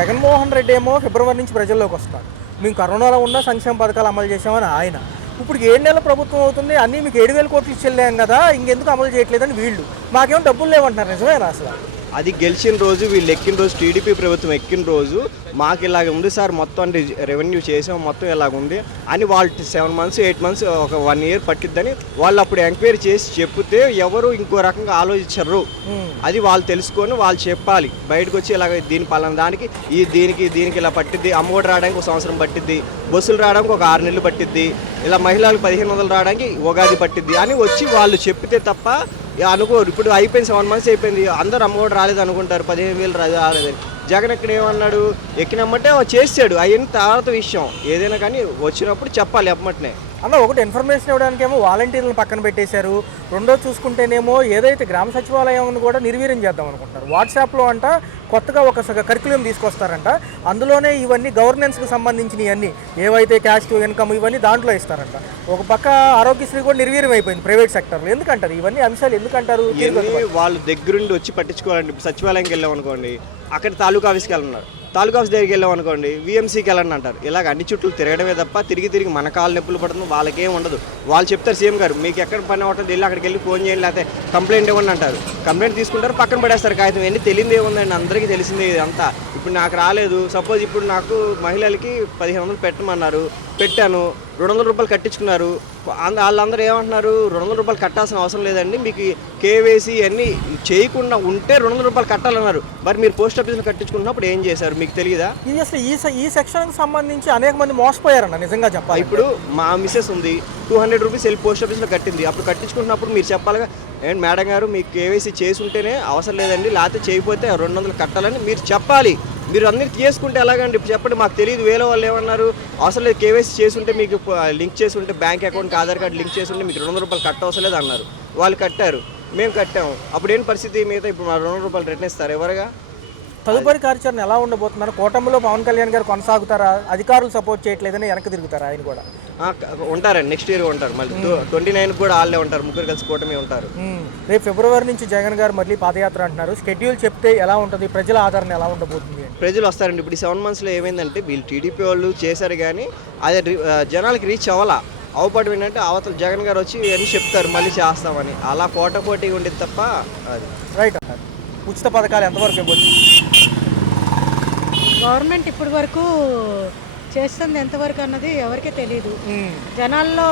జగన్మోహన్ రెడ్డి ఏమో ఫిబ్రవరి నుంచి ప్రజల్లోకి వస్తారు. మేము కరోనాలో ఉన్న సంక్షేమ పథకాలు అమలు చేసామని ఆయన. ఇప్పుడు 7 నెలల ప్రభుత్వం అవుతుంది, అన్నీ మీకు 7,000 కోట్లు ఇచ్చెళ్ళాం కదా, ఇంకెందుకు అమలు చేయట్లేదని వీళ్ళు. మాకేమో డబ్బులు లేవంటున్నారు. నిజమేనా అసలు? అది గెలిచిన రోజు, వీళ్ళు ఎక్కిన రోజు, టీడీపీ ప్రభుత్వం ఎక్కిన రోజు మాకు ఇలాగ ఉంది సార్, మొత్తం అంటే రెవెన్యూ చేసాం, మొత్తం ఇలాగ ఉంది అని వాళ్ళు 7 months 8 months ఒక 1 year పట్టిద్దని వాళ్ళు అప్పుడు ఎంక్వైరీ చేసి చెప్తే ఎవరు ఇంకో రకంగా ఆలోచించరు. అది వాళ్ళు తెలుసుకొని వాళ్ళు చెప్పాలి బయటకు వచ్చి, ఇలాగ దీని పలానా దానికి దీనికి ఇలా పట్టిద్ది, అమ్మఒడి రావడానికి 1 సంవత్సరం పట్టిద్ది, బస్సులు రావడానికి ఒక 6 నెలలు పట్టిద్ది, ఇలా మహిళలకు 1500 రావడానికి ఉగాది పట్టిద్ది అని వచ్చి వాళ్ళు చెప్పితే తప్ప అనుకోరు. ఇప్పుడు అయిపోయింది, 7 months అయిపోయింది, అందరూ అమ్మఒడి రాలేదు అనుకుంటారు, 15,000 రాలేదని. జగన్ ఎక్కడ ఏమన్నాడు, ఎక్కినమ్మంటే చేసాడు. అయిన తర్వాత విషయం ఏదైనా కానీ వచ్చినప్పుడు చెప్పాలి అమ్మటనే. అన్న, ఒకటి ఇన్ఫర్మేషన్ ఇవ్వడానికేమో వాలంటీర్లను పక్కన పెట్టేశారు. రెండో చూసుకుంటేనేమో ఏదైతే గ్రామ సచివాలయం కూడా నిర్వీర్యం చేద్దాం అనుకుంటారు. వాట్సాప్లో అంట కొత్తగా ఒక కరికులం తీసుకొస్తారంట. అందులోనే ఇవన్నీ గవర్నెన్స్కి సంబంధించినవి అన్నీ ఏవైతే క్యాస్ట్ ఇన్కమ్ ఇవన్నీ దాంట్లో ఇస్తారంట. ఒక పక్క ఆరోగ్యశ్రీ కూడా నిర్వీర్యం అయిపోయింది ప్రైవేట్ సెక్టర్లో. ఎందుకంటారు ఇవన్నీ అంశాలు? ఎందుకంటారు వాళ్ళు దగ్గరుండి వచ్చి పట్టించుకోవాలండి. సచివాలయంకి వెళ్ళాం అనుకోండి, అక్కడ తాలూకా ఆఫీస్కి వెళ్ళన్నారు, తాలూకా ఆఫీస్ దగ్గరికి వెళ్ళాం అనుకోండి, విఎంసీకి వెళ్ళండి అంటారు. ఇలాగ అన్ని చుట్టూ తిరగడమే తప్ప తిరిగి మన కాళ్ళు నొప్పులు పడుతుంది, వాళ్ళకేం ఉండదు. వాళ్ళు చెప్తారు సీఎం గారు మీకు ఎక్కడ పని అవుతుంది, వెళ్ళి అక్కడికి వెళ్ళి ఫోన్ చేయండి, లేకపోతే కంప్లైంట్ ఇవ్వండి అంటారు. కంప్లైంట్ తీసుకుంటారు, పక్కన పడేస్తారు కాగితం. ఎన్ని తెలియదు ఏముందండి, అందరికీ తెలిసిందే ఇదంతా. ఇప్పుడు నాకు రాలేదు, సపోజ్ ఇప్పుడు నాకు మహిళలకి 1500 పెట్టమన్నారు, పెట్టాను, 200 రూపాయలు కట్టించుకున్నారు. వాళ్ళందరూ ఏమంటున్నారు, 200 రూపాయలు కట్టాల్సిన అవసరం లేదండి, మీకు కేవైసీ అన్నీ చేయకుండా ఉంటే 200 రూపాయలు కట్టాలన్నారు. మరి మీరు పోస్ట్ ఆఫీస్లో కట్టించుకున్నప్పుడు ఏం చేశారు మీకు తెలియదా? ఇది అసలు ఈ సెక్షన్కి సంబంధించి అనేక మంది మోసపోయారన్న, నిజంగా చెప్పాలి. ఇప్పుడు మా మిస్సెస్ ఉంది, 200 రూపీస్ వెళ్ళి పోస్ట్ ఆఫీస్లో కట్టింది. అప్పుడు కట్టించుకుంటున్నప్పుడు మీరు చెప్పాలిగా, ఏంటి మేడం గారు మీకు కేవైసీ చేసి ఉంటేనే అవసరం లేదండి, లేకపోతే చేయకపోతే 200 కట్టాలని మీరు చెప్పాలి. మీరు అందరినీ తీసుకుంటే ఎలాగండి? ఇప్పుడు చెప్పండి, మాకు తెలియదు. వేరే వాళ్ళు ఏమన్నారు, అవసరం లేదు, కేవైసీ చేసి ఉంటే మీకు లింక్ చేసి ఉంటే బ్యాంక్ అకౌంట్కి ఆధార్ కార్డు లింక్ చేసి ఉంటే మీకు 200 రూపాయలు కట్ట అవసరం లేదు అన్నారు. వాళ్ళు కట్టారు, మేము కట్టాము. అప్పుడు ఏం పరిస్థితి? మిగతా ఇప్పుడు మా 200 రూపాయలు రిటర్న్ ఇస్తారు ఎవరుగా? తదుపరి కార్యాచరణ ఎలా ఉండబోతున్నారు? కూటమిలో పవన్ కళ్యాణ్ గారు కొనసాగుతారా? అధికారులు సపోర్ట్ చేయట్లేదని వెనక్కి తిరుగుతారా? ఆయన కూడా ఉంటారండి, నెక్స్ట్ ఇయర్ ఉంటారు. మళ్ళీ 29 కూడా వాళ్ళే ఉంటారు, ముగ్గురు కలిసి కూటమి ఉంటారు. రేపు ఫిబ్రవరి నుంచి జగన్ గారు మళ్ళీ పాదయాత్ర అంటున్నారు. షెడ్యూల్ చెప్తే ఎలా ఉంటుంది? ప్రజల ఆదరణ ఎలా ఉండబోతుంది? ప్రజలు వస్తారండి. ఇప్పుడు ఈ 7 monthsలో ఏమైందంటే వీళ్ళు టీడీపీ వాళ్ళు చేశారు కానీ అది జనాలకి రీచ్ అవ్వాలా. అవపాటు ఏంటంటే అవతల జగన్ గారు వచ్చి అని చెప్తారు మళ్ళీ చేస్తామని, అలా పోటీ ఉండేది తప్ప. అది రైట్ అన్నారు. ఉచిత పథకాలు ఎంతవరకు ఇవ్వచ్చు? గవర్నమెంట్ ఇప్పటి వరకు చేస్తుంది ఎంతవరకు అన్నది ఎవరికీ తెలియదు. జనాల్లో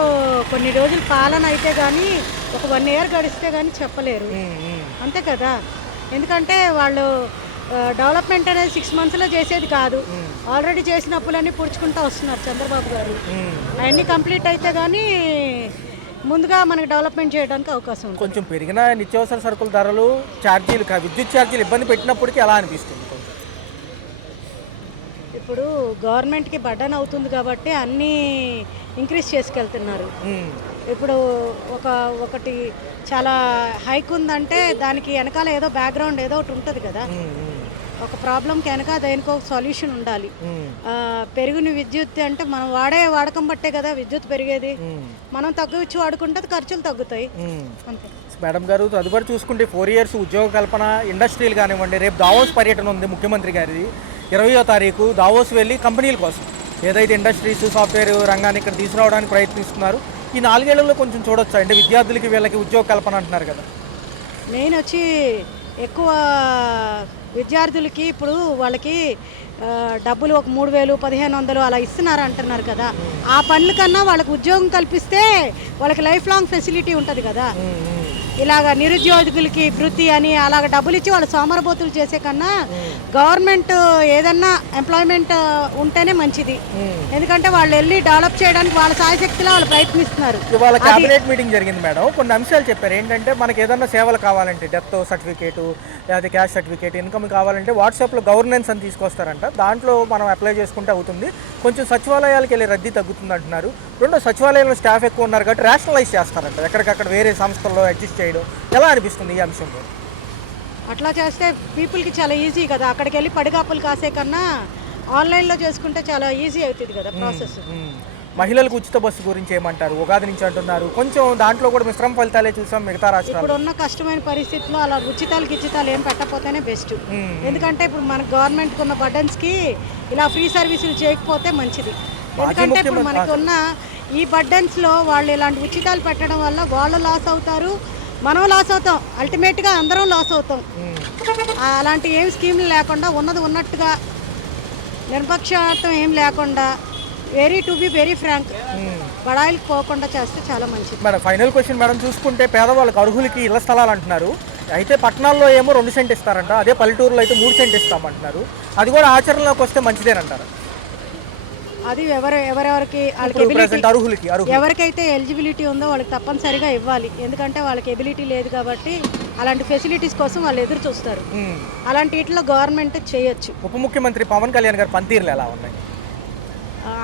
కొన్ని రోజులు పాలన అయితే కానీ ఒక 1 year గడిస్తే కానీ చెప్పలేరు, అంతే కదా. ఎందుకంటే వాళ్ళు డెవలప్మెంట్ అనేది 6 monthsలో చేసేది కాదు. ఆల్రెడీ చేసిన అప్పులన్నీ పుడుచుకుంటూ వస్తున్నారు చంద్రబాబు గారు. అవన్నీ కంప్లీట్ అయితే కానీ ముందుగా మనకు డెవలప్మెంట్ చేయడానికి అవకాశం ఉంది. కొంచెం పెరిగిన నిత్యావసర సరుకుల ధరలు, ఛార్జీలు, విద్యుత్ ఛార్జీలు ఇబ్బంది పెట్టినప్పటికీ ఎలా అనిపిస్తుంది? ఇప్పుడు గవర్నమెంట్కి బర్డన్ అవుతుంది కాబట్టి అన్నీ ఇంక్రీజ్ చేసుకెళ్తున్నారు. ఇప్పుడు ఒకటి చాలా హైక్ ఉందంటే దానికి వెనకాల ఏదో బ్యాక్గ్రౌండ్ ఏదో ఒకటి ఉంటుంది కదా. ఒక ప్రాబ్లంకి వెనక దేనికో ఒక సొల్యూషన్ ఉండాలి. పెరిగిన విద్యుత్ అంటే మనం వాడకం బట్టే కదా విద్యుత్ పెరిగేది. మనం తగ్గించి వాడుకుంటే ఖర్చులు తగ్గుతాయి, అంతే. మేడం గారు, తదుపరి చూసుకుంటే 4 years ఉద్యోగ కల్పన, ఇండస్ట్రీలు కానివ్వండి. రేపు దావోస్ పర్యటన ఉంది ముఖ్యమంత్రి గారిది. 20వ తారీఖు దావోస్ వెళ్ళి కంపెనీల కోసం ఏదైతే ఇండస్ట్రీస్, సాఫ్ట్వేర్ రంగాన్ని ఇక్కడ తీసుకురావడానికి ప్రయత్నిస్తున్నారు. ఈ 4 ఏళ్లలో కొంచెం చూడొచ్చా అంటే విద్యార్థులకి వీళ్ళకి ఉద్యోగ కల్పన అంటున్నారు కదా. మెయిన్ వచ్చి ఎక్కువ విద్యార్థులకి ఇప్పుడు వాళ్ళకి డబ్బులు ఒక 3,000 1,500 అలా ఇస్తున్నారు అంటున్నారు కదా. ఆ పనుల కన్నా వాళ్ళకి ఉద్యోగం కల్పిస్తే వాళ్ళకి లైఫ్ లాంగ్ ఫెసిలిటీ ఉంటుంది కదా. ఇలాగ నిరుద్యోగులకి వృత్తి అని అలాగ డబ్బులు ఇచ్చి వాళ్ళు సోమరబోతులు చేసే కన్నా గవర్నమెంట్ ఏదన్నా ఎంప్లాయ్మెంట్ ఉంటేనే మంచిది. ఎందుకంటే వాళ్ళు వెళ్ళి డెవలప్ చేయడానికి వాళ్ళ సాయశక్తిలో వాళ్ళు ప్రయత్నిస్తున్నారు. ఇవాళ క్యాబినెట్ మీటింగ్ జరిగింది మేడం. కొన్ని అంశాలు చెప్పారు. ఏంటంటే మనకి ఏదన్నా సేవలు కావాలంటే డెత్ సర్టిఫికేటు, లేదా క్యాష్ సర్టిఫికేట్, ఇన్కమ్ కావాలంటే వాట్సాప్లో గవర్నెన్స్ అని తీసుకొస్తారంట. దాంట్లో మనం అప్లై చేసుకుంటే అవుతుంది. కొంచెం సచివాలయాలకు వెళ్ళి రద్దీ తగ్గుతుంది అంటున్నారు. రెండో, సచివాలయంలో స్టాఫ్ ఎక్కువ ఉన్నారు కాబట్టి రేషనలైజ్ చేస్తారంట, ఎక్కడికక్కడ వేరే సంస్థల్లో అడ్జస్ట్ చేయడం. ఎలా అనిపిస్తుంది ఈ అంశంలో? అట్లా చేస్తే పీపుల్కి చాలా ఈజీ కదా. అక్కడికి వెళ్ళి పడిగాపులు కాసే కన్నా ఆన్లైన్లో చేసుకుంటే చాలా ఈజీ అవుతుంది కదా ప్రాసెస్. మహిళలకు ఉచిత బస్సు గురించి ఏమంటారు? ఉగాది నుంచి అంటున్నారు, కొంచెం దాంట్లో కూడా మిశ్రమ ఫలితాలే చూసాం మిగతా రాష్ట్రాలు. ఇప్పుడున్న కష్టమైన పరిస్థితుల్లో అలా గిచ్చితాలు ఏం పెట్టకపోతేనే బెస్ట్. ఎందుకంటే ఇప్పుడు మన గవర్నమెంట్కి ఉన్న బర్డన్స్కి ఇలా ఫ్రీ సర్వీసులు చేయకపోతే మంచిది. ఎందుకంటే ఇప్పుడు మనకి ఉన్న ఈ బర్డన్స్లో వాళ్ళు ఇలాంటి ఉచితాలు పెట్టడం వల్ల వాళ్ళు లాస్ అవుతారు, మనం లాస్ అవుతాం, అల్టిమేట్గా అందరం లాస్ అవుతాం. అలాంటి ఏం స్కీమ్లు లేకుండా ఉన్నది ఉన్నట్టుగా నిర్పక్షార్థం ఏం లేకుండా టు బి వెరీ ఫ్రాంక్ బడాయిలకు పోకుండా చేస్తే చాలా మంచిది. మేడం ఫైనల్ క్వశ్చన్ మేడం, చూసుకుంటే పేదవాళ్ళకి అర్హులకి ఇళ్ల స్థలాలు అంటున్నారు, అయితే పట్టణాల్లో ఏమో 2 సెంట్ ఇస్తారంట, అదే పల్లెటూరులో అయితే 3 సెంట్ ఇస్తామంటున్నారు. అది కూడా ఆచరణలోకి వస్తే మంచిదేనంటారు? అది ఎవరెవరికి అర్హులకి ఎవరికైతే ఎలిజిబిలిటీ ఉందో వాళ్ళకి తప్పనిసరిగా ఇవ్వాలి. ఎందుకంటే వాళ్ళకి ఎబిలిటీ లేదు కాబట్టి అలాంటి ఫెసిలిటీస్ కోసం వాళ్ళు ఎదురు చూస్తారు. అలాంటి వీటిలో గవర్నమెంట్ చేయొచ్చు. ఉప ముఖ్యమంత్రి పవన్ కళ్యాణ్ గారు పనితీరులు ఎలా ఉన్నాయి?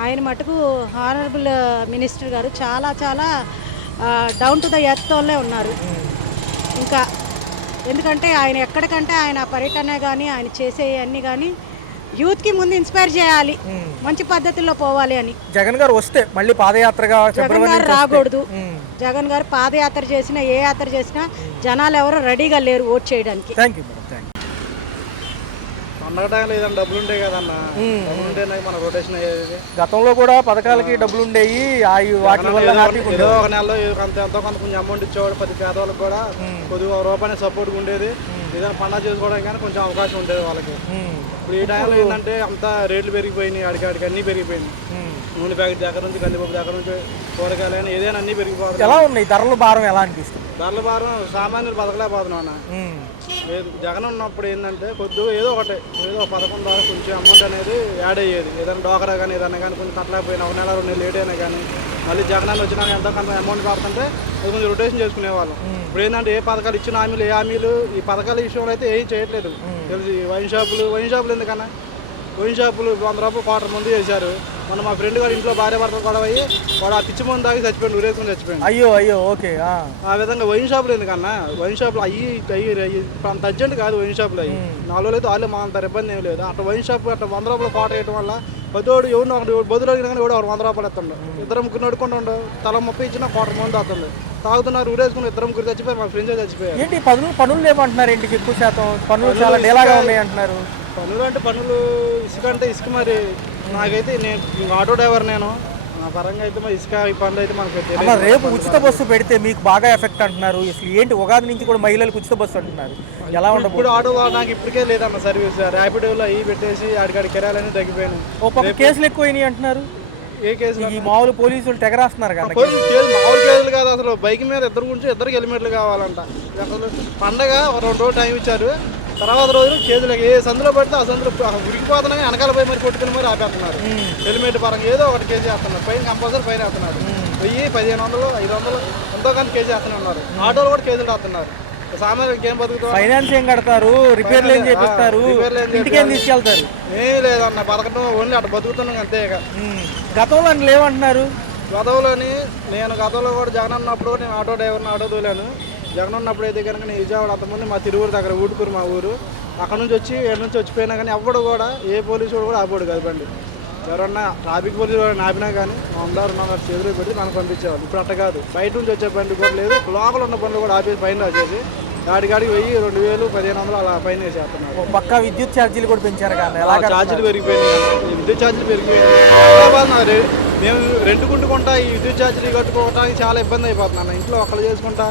ఆయన మటుకు హానరబుల్ మినిస్టర్ గారు చాలా చాలా డౌన్ టు ద ఎర్త్లోనే ఉన్నారు. ఇంకా ఎందుకంటే ఆయన ఎక్కడికంటే ఆయన పర్యటన కానీ ఆయన చేసే అన్నీ కానీ యూత్కి ముందు ఇన్స్పైర్ చేయాలి, మంచి పద్ధతుల్లో పోవాలి అని. జగన్ గారు వస్తే మళ్ళీ పాదయాత్రగా జగన్ గారు రాకూడదు. జగన్ గారు పాదయాత్ర చేసినా ఏ యాత్ర చేసినా జనాలు ఎవరు రెడీగా లేరు ఓట్ చేయడానికి. Thank you madam, thank you. పండగ టైం లేదండి, డబ్బులు ఉంటాయి కదన్న, డబ్బులు ఉంటేనే మన రొటేషన్ అయ్యేది. గతంలో కూడా పథకాలకి డబ్బులు ఉండేవి, వాటి వల్ల ఏదో ఒక నెలలో ఎంతో కొంత కొంచెం అమౌంట్ ఇచ్చేవాడు. 10 పేదవాళ్ళకి కూడా కొద్దిగా రూపాయి సపోర్ట్గా ఉండేది. ఏదైనా పండగ చేసుకోవడానికి కానీ కొంచెం అవకాశం ఉండేది వాళ్ళకి. ఇప్పుడు ఈ టైంలో ఏంటంటే అంతా రేట్లు పెరిగిపోయినాయి, అడిగాడికి అన్నీ పెరిగిపోయినాయి. నూనె ప్యాకెట్ దగ్గర నుంచి, కందిపప్పు దగ్గర నుంచి, కూరగాయలు ఏదైనా అన్నీ పెరిగిపోతుంది. ఎలా ఉన్నాయి ధరల భారం? ఎలా అనిపిస్తుంది? ధరల భారం సామాన్యులు బతకలేకపోతున్నాం. జగన్ ఉన్నప్పుడు ఏంటంటే కొద్దిగా ఏదో ఒక పథకం ద్వారా కొంచెం అమౌంట్ అనేది యాడ్ అయ్యేది. ఏదైనా డోకరా కానీ ఏదైనా కానీ కొంచెం కట్టలేకపోయినా 1 నెల 2 నెలలు లేట్ అయినా కానీ మళ్ళీ జగన్ అని వచ్చినా ఎంతో కొంత అమౌంట్ పడుతుంటే అది కొంచెం రొటేషన్ చేసుకునేవాళ్ళం. ఇప్పుడు ఏంటంటే ఏ పథకాలు ఇచ్చిన హామీలు ఈ పథకాల విషయంలో అయితే ఏం చేయట్లేదు. తెలిసి వైన్ షాపులు ఎందుకన్నా వైన్ షాపులు 100 రూపాయలు క్వార్టర్ ముందు చేశారు. మన మా ఫ్రెండ్ గారు ఇంట్లో భార్య భర్తలు గొడవ అయ్యి వాడు ఆ పిచ్చి ముందు దాగి చచ్చిపోయాడు, ఉరేసుకుని చచ్చిపోయాడు. అయ్యో ఓకే. ఆ విధంగా వైన్ షాపులు ఎందుకన్నా, వైన్ షాపులు అయ్యి అంత అర్జెంట్ కాదు. వైన్ షాపులు అయ్యి 4 రోజులు అయితే వాళ్ళు మా అంత ఇబ్బంది ఏం లేదు. అట్లా వైన్ షాప్ అట్లా 100 రూపాయలు క్వార్టర్ వేయడం వల్ల పదోడు ఎవరినో ఒకటి బదులు అడిగినా కానీ 100 రూపాయలు ఎత్తుండే. 2 ముగ్గురు నడుకుంటుండో తల 30 ఇచ్చినా క్వార్టర్ మంది అవుతుంది. తాగుతున్నారు, ఊరేసుకుని 2 ముగ్గురు చచ్చిపోయారు, మా ఫ్రెండ్స్ చచ్చిపోయారు. ఏంటి పనులు లేమంటున్నారు? ఏంటి ఎక్కువ శాతం పనులు చాలా డేలాగా ఉన్నాయి అంటున్నారు. పనులు అంటే పనులు, ఇసుక అంటే ఇసుక. మరి నాకైతే నేను ఆటో డ్రైవర్, నేను నా పరంగా అయితే మరి ఇసుక ఈ పనులు అయితే మనకు రేపు ఉచిత బస్సు పెడితే మీకు బాగా ఎఫెక్ట్ అంటున్నారు. అసలు ఏంటి ఉగాది నుంచి కూడా మహిళలకు ఉచిత బస్సు అంటున్నారు, ఎలా ఉండదు? ఇప్పుడు ఆటో నాకు ఇప్పటికే లేదన్న సర్వీస్. ర్యాపిడోలో అవి పెట్టేసి ఆడికాడి కిరాయిలన్నీ తగ్గిపోయినాయి. ఒక కేసులు ఎక్కువైనాయి అంటున్నారు. ఏ కేసు? ఈ మామూలు పోలీసులు తెగరాస్తున్నారు కదా. మామూలు కేసులు కాదు అసలు. బైక్ మీద ఇద్దరికి హెల్మెట్లు కావాలంట. అసలు పండగ 2 రోజులు టైం ఇచ్చారు, తర్వాత రోజులు కేసులకి ఏ సందులో పడితే ఆ సందులో ఉరికిపోతున్నా వెనకాల పోయి మరి కొట్టుకుని మరి ఆపేస్తున్నారు. హెల్మెట్ పరంగా ఏదో ఒకటి కేసు చేస్తున్నారు. ఫైన్ కంపల్సరీ ఫైన్ వేస్తున్నారు. 1000, 1500, 500 ఎంతో కానీ కేసు చేస్తూనే ఉన్నారు. ఆటోలు కూడా కేసులు రాస్తున్నారు. సామాన్యులకి ఏం బతుకుతారు? ఫైనాన్స్ ఏం కడతారు, రిపేర్లు ఏం చేపిస్తారు, ఇంటికి ఏం తీసుకెళ్తారు? ఏమీ లేదన్న, బతకడం ఓన్లీ అట్లా బతుకుతున్నాం అంతే. గతంలో అని లేవంటున్నారు. గతంలో కూడా జగన్ ఉన్నప్పుడు నేను ఆటో డ్రైవర్ని, ఆటో తోలాను. జగన్ ఉన్నప్పుడు అయితే కనుక నేను విజయవాడ, అంతకుముందు మా తిరువురు దగ్గర ఊటుకూరు మా ఊరు, అక్కడ నుంచి వచ్చిపోయినా కానీ ఎవ్వడు కూడా ఏ పోలీసు కూడా ఆపోడు కాదు బండి. ఎవరన్నా ట్రాఫిక్ పోలీసు కూడా ఆపినా కానీ మా అందరూ చేతులు పెట్టి మనకు పంపించేవాళ్ళు. ఇప్పుడు అట్ట కాదు, బయట నుంచి వచ్చే బండి కూడా లేదు, లోపల ఉన్న బండ్లు కూడా ఆపేసి ఫైన్ వచ్చేసి గాడికి 1000, 2000, 1500 అలా ఫైన్ వేసేస్తున్నారు. పక్కా విద్యుత్ ఛార్జీలు కూడా పెంచారు కానీ ఛార్జీలు పెరిగిపోయినాయి. విద్యుత్ ఛార్జీలు పెరిగిపోయాయి. మేము రెండుకుంటుకుంటా ఈ విద్యుత్ ఛార్జీలు కట్టుకోవడానికి చాలా ఇబ్బంది అయిపోతున్నాను. ఇంట్లో ఒక్కళ్ళు చేసుకుంటా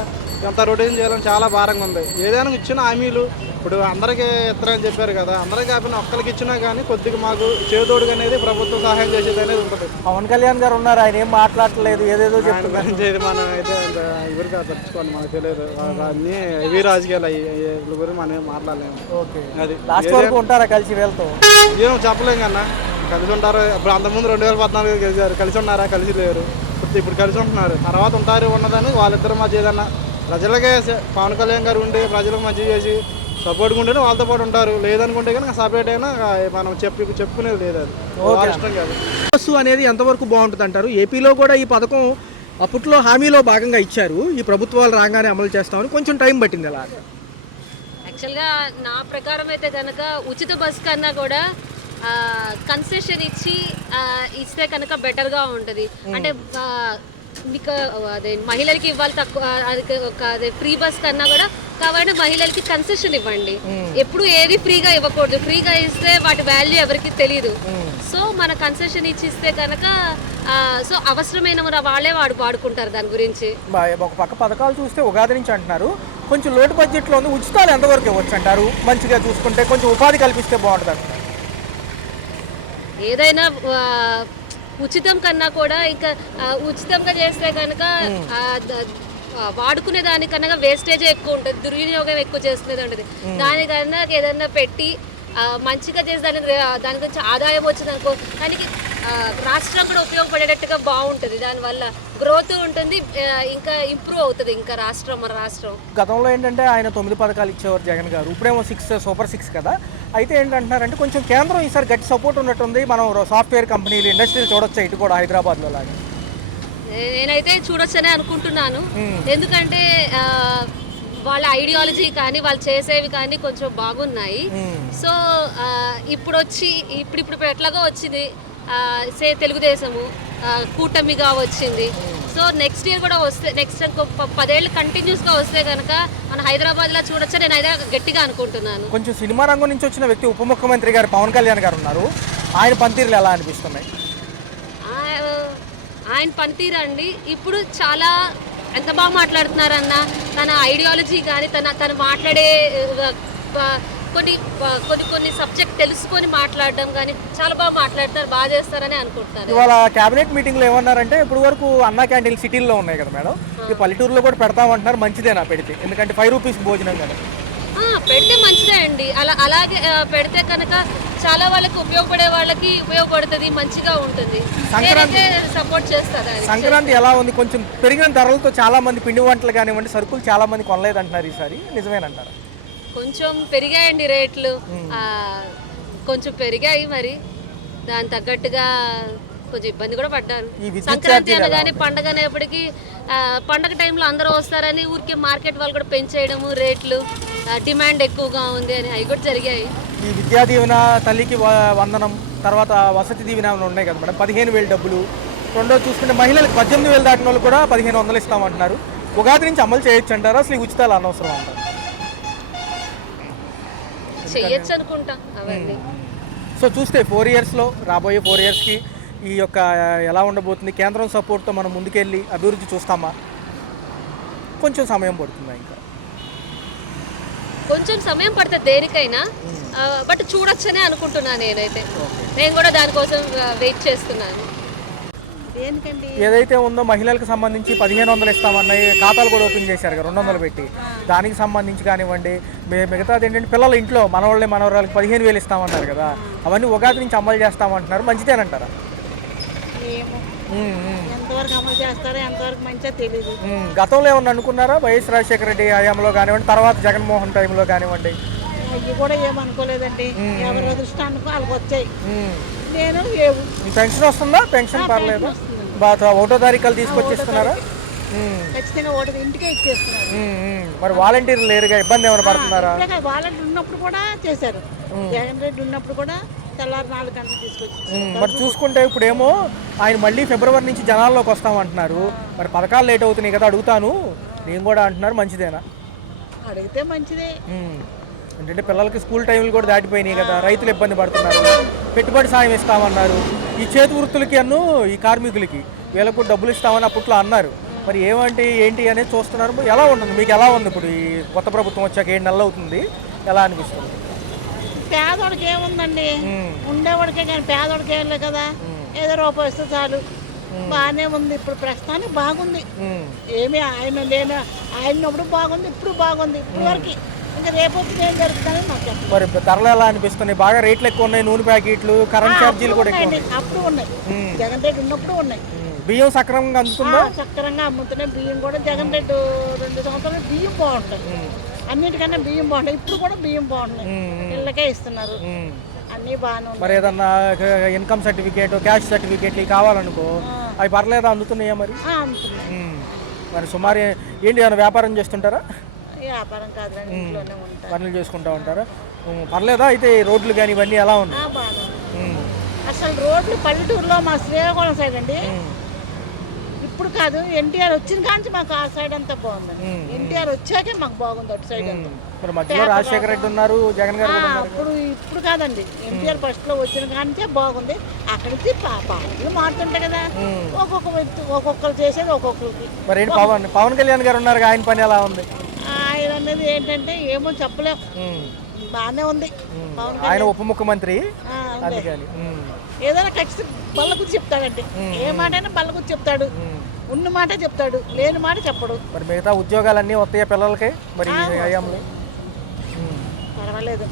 ఎంత రొటేషన్ చేయాలని చాలా భారంగా ఉంది. ఏదైనా ఇచ్చిన హామీలు ఇప్పుడు అందరికీ ఇస్తారని చెప్పారు కదా, అందరికీ కాకపోయినా ఒక్కరికి ఇచ్చినా కానీ కొద్దిగా మాకు చేదోడుగా అనేది ప్రభుత్వం సహాయం చేసేది అనేది ఉంటుంది. పవన్ కళ్యాణ్ గారు ఉన్నారు, ఆయన ఏం మాట్లాడలేదు, ఏదేదో చెప్తున్నారు. మనం అయితే ఎవరికి తప్పించుకోండి, మనకు తెలియదు. అన్నీ ఇవి రాజకీయాలు వీళ్ళ గురించి మనం ఏం మాట్లాడలేము. అది లాస్ట్ వరకు ఉంటారా కలిసి వీళ్ళతో? ఏం చెప్పలేం కన్నా. కలిసి ఉంటారు. ఇప్పుడు అంతకుముందు 2014 గెలిచారు, కలిసి ఉన్నారా? కలిసి లేరు. ఇప్పుడు కలిసి ఉంటున్నారు, తర్వాత ఉంటారు ఉన్నదని వాళ్ళిద్దరు మధ్య ఏదన్నా ప్రజలకే పవన్ కళ్యాణ్ గారు ఉండి ప్రజలకు మంచి చేసి సపోర్ట్గా ఉంటేనే వాళ్ళతో పాటు ఉంటారు. లేదనుకుంటే కనుక సపరేట్ అయినా మనం చెప్పుకునేది లేదు. అది ఇష్టం కాదు. బస్సు అనేది ఎంతవరకు బాగుంటుంది అంటారు? ఏపీలో కూడా ఈ పథకం అప్పట్లో హామీలో భాగంగా ఇచ్చారు, ఈ ప్రభుత్వాలు రాగానే అమలు చేస్తామని కొంచెం టైం పట్టింది. అలా యాక్చువల్గా నా ప్రకారం అయితే కనుక ఉచిత బస్సు కన్నా కూడా కన్సెషన్ ఇచ్చి ఇస్తే కనుక బెటర్గా ఉంటుంది. అంటే మీకు అదే మహిళలకి ఇవ్వాలి తక్కువ, అదే ఫ్రీ బస్ కన్నా కూడా కాబట్టి మహిళలకి కన్సెషన్ ఇవ్వండి. ఎప్పుడు ఏది ఫ్రీగా ఇవ్వకూడదు. ఫ్రీగా ఇస్తే వాటి వాల్యూ ఎవరికి తెలియదు. సో మన కన్సెషన్ ఇచ్చి ఇస్తే కనుక సో అవసరమైన వాళ్ళే వాడుకుంటారు దాని గురించి. ఒక పక్క పథకాలు చూస్తే ఉగాది నుంచి అంటున్నారు, కొంచెం లోటు బడ్జెట్లో ఉంది, ఉచితాలు ఎంతవరకు ఇవ్వచ్చు అంటారు? మంచిగా చూసుకుంటే కొంచెం ఉపాధి కల్పిస్తే బాగుంటుంది అంటారు. ఏదైనా ఉచితం కన్నా కూడా ఇంకా ఉచితంగా చేస్తే కనుక వాడుకునే దానికన్నా వేస్టేజ్ ఎక్కువ ఉంటుంది, దుర్వినియోగం ఎక్కువ చేస్తున్నది ఉంటుంది. దానికన్నా ఏదన్నా పెట్టి మంచిగా చేసి దాని గురించి ఆదాయం వచ్చింది అనుకో, దానికి రాష్ట్రం కూడా ఉపయోగపడేటట్టుగా బాగుంటుంది. దానివల్ల గ్రోత్ ఉంటుంది, ఇంకా ఇంప్రూవ్ అవుతుంది ఇంకా మన రాష్ట్రం. గతంలో ఏంటంటే ఆయన 9 పథకాలు ఇచ్చేవారు జగన్ గారు, ఇప్పుడేమో 6 సూపర్ 6 కదా. అయితే ఏంటంటున్నారంటే కొంచెం కేంద్రం ఈసారి గట్టి సపోర్ట్ ఉన్నట్టుంది, మనం సాఫ్ట్వేర్ కంపెనీలు ఇండస్ట్రీలు చూడొచ్చు ఇటు కూడా హైదరాబాద్లో లాగా. నేనైతే చూడొచ్చనే అనుకుంటున్నాను. ఎందుకంటే వాళ్ళ ఐడియాలజీ కానీ వాళ్ళు చేసేవి కానీ కొంచెం బాగున్నాయి. సో ఇప్పుడు ఎట్లాగో వచ్చింది తెలుగుదేశము కూటమిగా వచ్చింది. సో నెక్స్ట్ ఇయర్ కూడా వస్తే, నెక్స్ట్ 10 ఏళ్ళు కంటిన్యూస్గా వస్తే కనుక మన హైదరాబాద్లో చూడొచ్చు నేను అయితే గట్టిగా అనుకుంటున్నాను. కొంచెం సినిమా రంగం నుంచి వచ్చిన వ్యక్తి ఉప ముఖ్యమంత్రి గారు పవన్ కళ్యాణ్ గారు ఉన్నారు, ఆయన పనితీరులు ఎలా అనిపిస్తున్నాయి? ఆయన పనితీరు అండి ఇప్పుడు చాలా ఎంత బాగా మాట్లాడుతున్నారన్న, తన ఐడియాలజీ కానీ తను మాట్లాడే కొన్ని సబ్జెక్ట్ తెలుసుకొని మాట్లాడడం కానీ చాలా బాగా మాట్లాడతారు, బాగా చేస్తారని అనుకుంటున్నారు. ఇవాళ క్యాబినెట్ మీటింగ్లో ఏమన్నారంటే ఇప్పుడు వరకు అన్నా క్యాంటీన్లు సిటీల్లో ఉన్నాయి కదా మేడం, ఈ పల్లెటూరులో కూడా పెడతామంటున్నారు, మంచిదేనా పెడితే? ఎందుకంటే 5 రూపీస్ భోజనం కదా. పెడితే మంచిదే అండి. అలాగే పెడితే కనుక చాలా వాళ్ళకి ఉపయోగపడే వాళ్ళకి ఉపయోగపడుతుంది, మంచిగా ఉంటుంది. నేనైతే సపోర్ట్ చేస్తాను. సంక్రాంతి ఎలా ఉంది? కొంచెం పెరిగిన ధరలతో చాలా మంది పిండి వంటలు కానివ్వండి, సరుకులు చాలా మంది కొనలేదంటున్నారు, ఈసారి నిజమేనంటారు? కొంచెం పెరిగాయండి రేట్లు, కొంచెం పెరిగాయి. మరి దాని తగ్గట్టుగా కొంచెం ఇబ్బంది కూడా పడ్డారు. సంక్రాంతి అనగానే పండగ అనేప్పటికీ పండగ టైంలో అందరూ వస్తారని ఊరికే మార్కెట్ వాళ్ళు కూడా పెంచేయడము, రేట్లు డిమాండ్ ఎక్కువగా ఉంది అని అవి కూడా జరిగాయి. ఈ విద్యా దీవెన, తల్లికి వందనం, తర్వాత వసతి దీవెన ఉన్నాయి కదా మేడం, 15,000 డబ్బులు. రెండోది చూసుకుంటే మహిళలకు 18,000 దాటిన వాళ్ళు కూడా 1,500 ఇస్తామంటున్నారు. ఉగాది నుంచి అమలు చేయొచ్చు అంటారా? అసలు ఈ ఉచితాలు అనవసరం అంటారు? చెయ్యొచ్చు అనుకుంటా అవన్నీ. సో చూస్తే 4 ఇయర్స్లో, రాబోయే 4 ఇయర్స్కి ఈ యొక్క ఎలా ఉండబోతుంది? కేంద్రం సపోర్ట్తో మనం ముందుకెళ్ళి అభివృద్ధి చూస్తామా? కొంచెం సమయం పడుతుందా? ఇంకా కొంచెం సమయం పడుతుంది దేనికైనా, బట్ చూడొచ్చనే అనుకుంటున్నాను నేనైతే. నేను కూడా దానికోసం వెయిట్ చేస్తున్నాను. ఏదైతే ఉందో మహిళలకు సంబంధించి 1,500 ఇస్తామన్నాయి, ఖాతాలు కూడా ఓపెన్ చేశారు కదా 200 పెట్టి, దానికి సంబంధించి కానివ్వండి, మిగతాది ఏంటంటే పిల్లల ఇంట్లో మనవరాళ్ళకి 15,000 ఇస్తామన్నారు కదా, అవన్నీ ఉగాది నుంచి అమలు చేస్తామంటున్నారు, మంచిదేనంటారా? ఎంతవరకు అమలు చేస్తారో ఎంతవరకు మంచిగా తెలియదు. గతంలో ఏమన్నా అనుకున్నారా? వైఎస్ రాజశేఖర రెడ్డి హయాంలో కానివ్వండి, తర్వాత జగన్మోహన్ టైంలో కానివ్వండి? ఇవి కూడా ఏమనుకోలేదండి, ఎవరి అదృష్టానికి వాళ్ళకి వచ్చాయి. నేను పెన్షన్ వస్తుందా? పెన్షన్ పర్లేదు, 1వ తారీఖు తీసుకొచ్చిస్తున్నారా? ఖచ్చితంగా ఒకటి ఇంటికే ఇచ్చేస్తున్నారు. మరి వాలంటీర్లు లేరుగా, ఇబ్బంది ఏమైనా పడుతున్నారా? వాలంటీర్ ఉన్నప్పుడు కూడా చేశారు, జగన్ రెడ్డి ఉన్నప్పుడు కూడా తెల్లారి 4 గంటలు తీసుకొచ్చి. మరి చూసుకుంటే ఇప్పుడేమో ఆయన మళ్ళీ ఫిబ్రవరి నుంచి జనాల్లోకి వస్తామంటున్నారు, మరి పథకాలు లేట్ అవుతున్నాయి కదా, అడుగుతాను నేను కూడా అంటున్నారు, మంచిదేనా? అడిగితే మంచిదే. ఏంటంటే పిల్లలకి స్కూల్ టైంలు కూడా దాటిపోయినాయి కదా, రైతులు ఇబ్బంది పడుతున్నారు, పెట్టుబడి సాయం ఇస్తామన్నారు, ఈ చేతి వృత్తులకి ఈ కార్మికులకి వీళ్ళకు కూడా డబ్బులు ఇస్తామని అప్పట్లో అన్నారు. మరి ఏంటి అనేది చూస్తున్నారు. ఎలా ఉంటుంది మీకు? ఎలా ఉంది ఇప్పుడు ఈ కొత్త ప్రభుత్వం వచ్చాక 7 నెలలు అవుతుంది, ఎలా అనిపిస్తుంది? పేదవాడికి ఏముందండి, ఉండేవాడికే కానీ పేదవాడికి ఏం లేదు కదా, ఏదో రూపాయి వస్తే చాలు, బాగానే ఉంది. ఇప్పుడు ప్రస్తుతానికి బాగుంది, ఏమి ఆయన ఉన్నప్పుడు బాగుంది, ఇప్పుడు బాగుంది, ఇప్పుడు వరకు. ఇంకా రేపు ఏం జరుగుతుందని నాకు. మరి ధరలు ఎలా అనిపిస్తున్నాయి? బాగా రేట్లు ఎక్కువ ఉన్నాయి, నూనె ప్యాకెట్లు, కరెంట్ ఛార్జీలు కూడా ఎక్కువ ఉన్నాయి. అప్పుడు ఉన్నాయి, జగన్ రెడ్డి ఉన్నప్పుడు ఉన్నాయి. బియ్యం సక్రమంగా అందుతుందా? సక్రమంగా అమ్ముతున్నాయి బియ్యం కూడా. జగన్ రెడ్డి 2 సంవత్సరాలు బియ్యం బాగుంటాయి, అన్నిటికన్నా బియ్యం బాగుంటాయి. ఇప్పుడు కూడా బియ్యం బాగుంటాయి, ఇళ్ళకే ఇస్తున్నారు, అన్నీ బాగానే ఉన్నాయి. మరి ఏదన్నా ఇన్కమ్ సర్టిఫికేట్, క్యాష్ సర్టిఫికేట్ కావాలనుకో, అవి పర్లేదా? అందుతున్నాయా మరి? మరి సుమారు ఏంటి, ఏమైనా వ్యాపారం చేస్తుంటారా? వ్యాపారం కాదు, ఇంట్లోనే ఉంటారు, పనులు చేసుకుంటా ఉంటారా? పర్లేదా? అయితే రోడ్లు కానీ ఇవన్నీ ఎలా ఉన్నాయి? అసలు రోడ్లు పల్లెటూరులో మా శ్రీకాకుళం సైడ్ అండి ఇప్పుడు కాదు, ఎన్టీఆర్ వచ్చిన కాంచి మాకు ఆ సైడ్ అంతా బాగుందండి. ఎన్టీఆర్ వచ్చాకే మాకు బాగుంది అటు సైడ్ అంతా. మరి మధ్యలో రాజశేఖర రెడ్డి ఉన్నారు, జగన్ గారు కూడా ఉన్నారు. ఇప్పుడు కాదండి, ఎన్టీఆర్ ఫస్ట్ లో వచ్చిన కాంచే బాగుంది. అక్కడి నుంచి పార్టీలు మారుతుంటాయి కదా, ఒక్కొక్క వ్యక్తి ఒక్కొక్కరు చేసేది ఒక్కొక్కరికి. మరి ఏంటి పవన్ కళ్యాణ్ గారు ఉన్నారు, ఆయన పని ఎలా ఉంది? ఆయన అనేది ఏంటంటే ఏమో చెప్పలేం, బాగానే ఉంది. పవన్ ఆయన ఉప ముఖ్యమంత్రి కళ్యాణ్ అందుకని ఏదైనా ఖచ్చితంగా బల్ల గురించి చెప్తాడండి. ఏ మాట అయినా బల్ల గురించి చెప్తాడు, ఉన్న మాట చెప్తాడు, లేని మాట చెప్పడు. మరి మిగతా ఉద్యోగాలన్నీ వస్తాయా పిల్లలకి మరి ఈ హయాంలో? పర్వాలేదు.